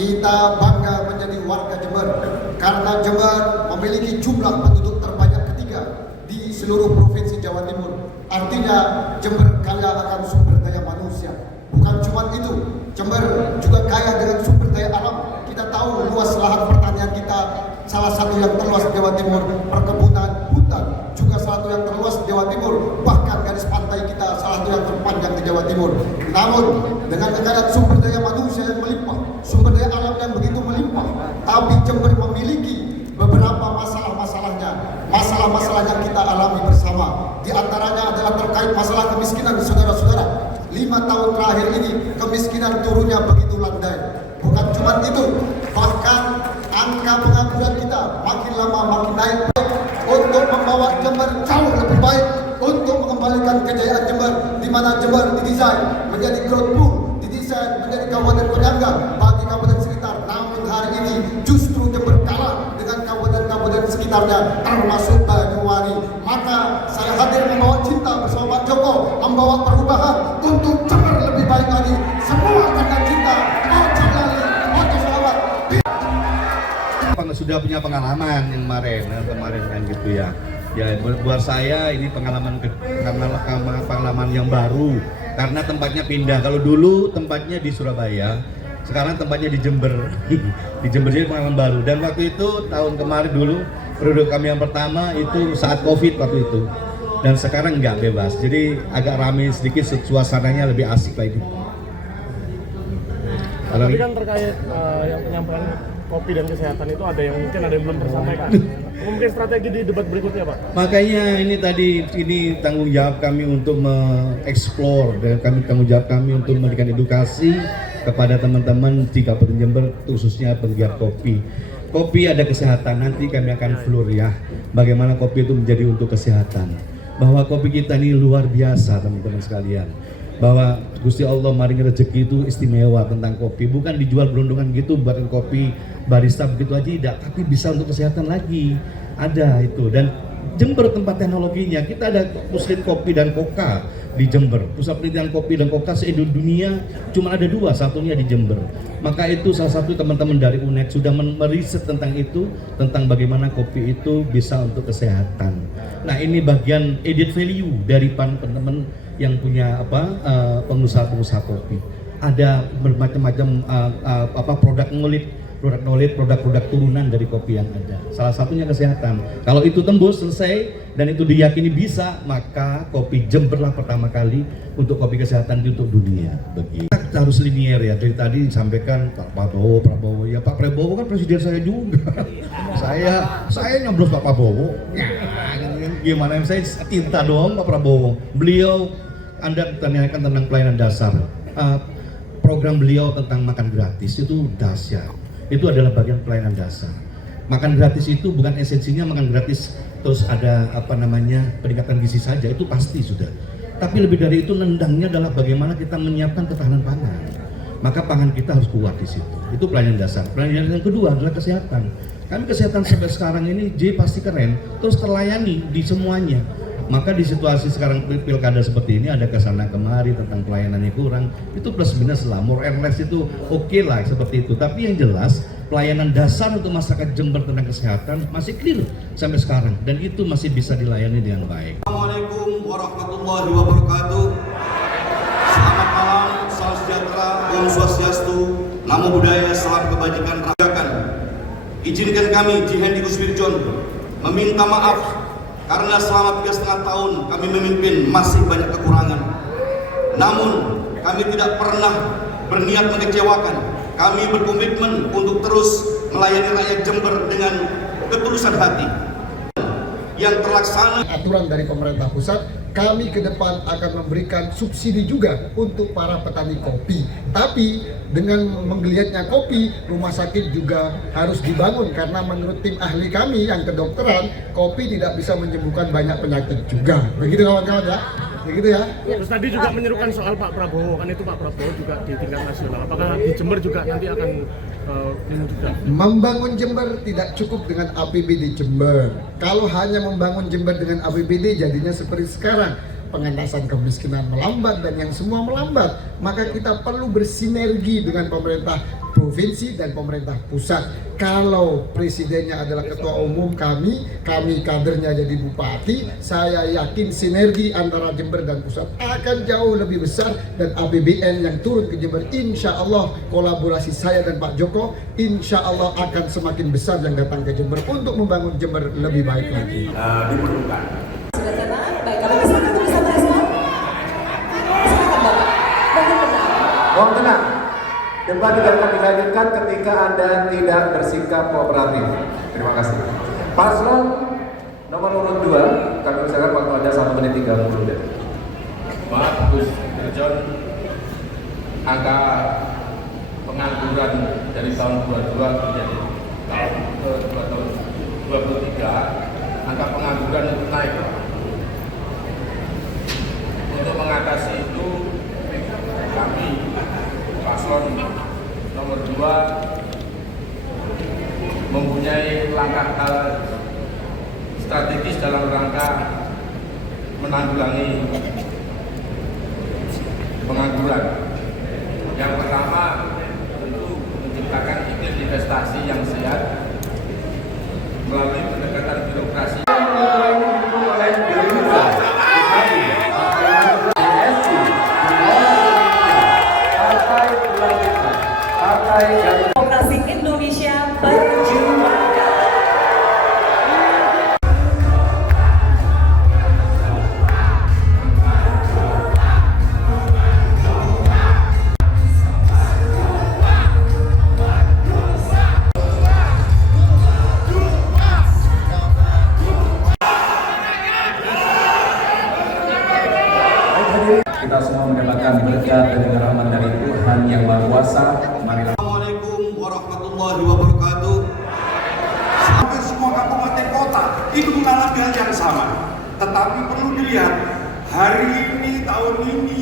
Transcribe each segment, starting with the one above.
Kita bangga menjadi warga Jember karena Jember memiliki jumlah penduduk terbanyak ketiga di seluruh provinsi Jawa Timur. Artinya Jember kaya akan sumber daya manusia. Bukan cuma itu, Jember juga kaya dengan sumber daya alam. Kita tahu luas lahan pertanian kita salah satu yang terluas di Jawa Timur, perkebunan, hutan juga salah satu yang terluas di Jawa Timur, bahkan garis pantai kita salah satu yang terpanjang di Jawa Timur. Namun dengan kekayaan sumber daya manusia yang melimpah, sumber daya alam yang begitu melimpah, tapi Jember memiliki beberapa masalah-masalahnya, masalah-masalah yang kita alami bersama. Di antaranya adalah terkait masalah kemiskinan, saudara-saudara. 5 tahun terakhir ini kemiskinan turunnya begitu landai. Bukan cuma itu, bahkan angka pengangguran kita makin lama makin naik. Untuk membawa Jember jauh lebih baik, untuk mengembalikan kejayaan Jember, di mana Jember didesain menjadi growth pool, didesain menjadi kabupaten penyangga bagi kabupaten sekitar. Namun hari ini justru Jember kalah dengan kabupaten-kabupaten sekitarnya, termasuk Banyuwangi. Maka saya hadir membawa cinta bersama Pak Joko, membawa perubahan untuk Jember lebih baik lagi. Semua karena cinta. Ojo lali, ojo selawat. Sudah punya pengalaman yang kemarin kan gitu ya. Ya buat saya ini pengalaman yang baru karena tempatnya pindah. Kalau dulu tempatnya di Surabaya, sekarang tempatnya di Jember. Di Jember jadi pengalaman baru. Dan waktu itu tahun kemarin dulu periode kami yang pertama itu saat Covid waktu itu. Dan sekarang nggak bebas. Jadi agak ramai sedikit, suasananya lebih asik lagi. Tapi kan terkait yang penyampaian kopi dan kesehatan itu ada yang belum tersampaikan. Mungkin strategi di debat berikutnya, Pak. Makanya ini tanggung jawab kami untuk mengeksplor dan tanggung jawab kami untuk memberikan edukasi kepada teman-teman di Kabupaten Jember, khususnya penggiat kopi. Kopi ada kesehatan, nanti kami akan floor ya. Bagaimana kopi itu menjadi untuk kesehatan. Bahwa kopi kita ini luar biasa, teman-teman sekalian. Bahwa Gusti Allah maring rezeki itu istimewa tentang kopi, bukan dijual berundungan gitu buatan kopi barista begitu aja tidak, tapi bisa untuk kesehatan lagi ada itu. Dan Jember tempat teknologinya, kita ada pusat kopi dan koka di Jember, pusat penelitian kopi dan koka se-Dunia cuma ada 2, satunya di Jember. Maka itu salah satu teman-teman dari UNED sudah meriset tentang itu, tentang bagaimana kopi itu bisa untuk kesehatan. Nah ini bagian added value dari teman-teman yang punya pengusaha-pengusaha kopi. Ada bermacam-macam produk turunan dari kopi yang ada. Salah satunya kesehatan. Kalau itu tembus selesai dan itu diyakini bisa, maka kopi Jemberlah pertama kali untuk kopi kesehatan untuk dunia. Begitu. Kita harus linier ya. Dari tadi disampaikan Pak Prabowo. Ya Pak Prabowo kan presiden saya juga. saya nyoblos Pak Prabowo. Gimana saya cinta dong Pak Prabowo. Beliau, Anda tanyakan tentang pelayanan dasar. Program beliau tentang makan gratis itu dahsyat. Itu adalah bagian pelayanan dasar. Makan gratis itu bukan esensinya makan gratis terus ada peningkatan gizi saja, itu pasti sudah. Tapi lebih dari itu nendangnya adalah bagaimana kita menyiapkan ketahanan pangan. Maka pangan kita harus kuat di situ. Itu pelayanan dasar. Pelayanan yang kedua adalah kesehatan. Kami kesehatan sampai sekarang ini pasti keren, terus terlayani di semuanya. Maka di situasi sekarang pilkada seperti ini ada kesana kemari tentang pelayanannya kurang, itu plus minus lah, more and less itu oke lah seperti itu. Tapi yang jelas pelayanan dasar untuk masyarakat Jember tentang kesehatan masih clear sampai sekarang dan itu masih bisa dilayani dengan baik. Assalamualaikum warahmatullahi wabarakatuh. Selamat malam, salam sejahtera, Om Swastiastu, Namo Buddhaya, salam kebajikan rakyat. Izinkan kami Jihendi Guswirjon meminta maaf karena selama 3,5 tahun kami memimpin masih banyak kekurangan. Namun kami tidak pernah berniat mengecewakan. Kami berkomitmen untuk terus melayani rakyat Jember dengan ketulusan hati. Yang terlaksana aturan dari pemerintah pusat, kami ke depan akan memberikan subsidi juga untuk para petani kopi. Tapi dengan menggeliatnya kopi, rumah sakit juga harus dibangun karena menurut tim ahli kami yang kedokteran, kopi tidak bisa menyembuhkan banyak penyakit juga. Begitu kawan-kawan ya? Begitu ya? Terus tadi juga menyerukan soal Pak Prabowo, kan itu Pak Prabowo juga di tingkat nasional. Apakah di Jember juga nanti akan membangun Jember tidak cukup dengan APBD Jember. Kalau hanya membangun Jember dengan APBD jadinya seperti sekarang. pengentasan kemiskinan melambat dan yang semua melambat, maka kita perlu bersinergi dengan pemerintah provinsi dan pemerintah pusat. Kalau presidennya adalah ketua umum kami kadernya jadi bupati, saya yakin sinergi antara Jember dan pusat akan jauh lebih besar, dan APBN yang turun ke Jember insya Allah kolaborasi saya dan Pak Joko insya Allah akan semakin besar yang datang ke Jember untuk membangun Jember lebih baik lagi. Diperlukan. Sudah tenang? Baik, kalau misalkan itu bisa merespon? Silakan Bapak. Mohon tenang. Mohon tenang. Debat tidak akan dilanjutkan ketika Anda tidak bersikap kooperatif. Terima kasih. Paslon nomor urut 2, kami persilakan waktu Anda 1 menit 30 detik. Pak Gus Dirjon, angka pengangguran dari tahun 22 menjadi tahun 2023, angka pengangguran itu naik. Untuk mengatasi itu, kami paslon nomor 2 mempunyai langkah strategis dalam rangka menanggulangi pengangguran. Yang pertama tentu menciptakan iklim investasi yang sehat melalui pendekatan birokrasi. Demokrasi Indonesia berjuang. Kita semua mendapatkan berkat dan rahmat dari Tuhan yang Maha Kuasa. Marilah. Assalamualaikum warahmatullahi wabarakatuh. Hampir semua kabupaten kota itu mengalami hal yang sama. Tetapi perlu dilihat hari ini, tahun ini,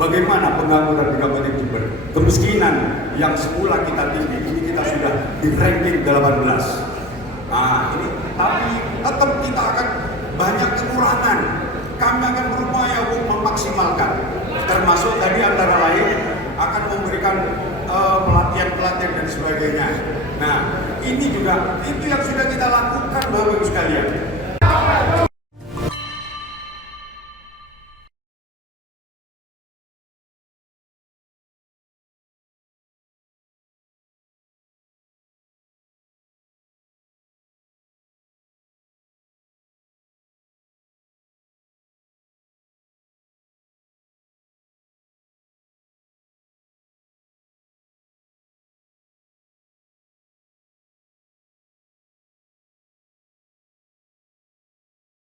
bagaimana pengangguran di Kabupaten Jember. Kemiskinan yang semula kita tinggi, ini kita sudah di ranking 18. Nah ini, tapi tetap kita akan banyak kekurangan. Kami akan berupaya untuk memaksimalkan, termasuk tadi antara lain akan memberikan pelatihan-pelatihan dan sebagainya. Nah, ini juga itu yang sudah kita lakukan Bapak Ibu sekalian.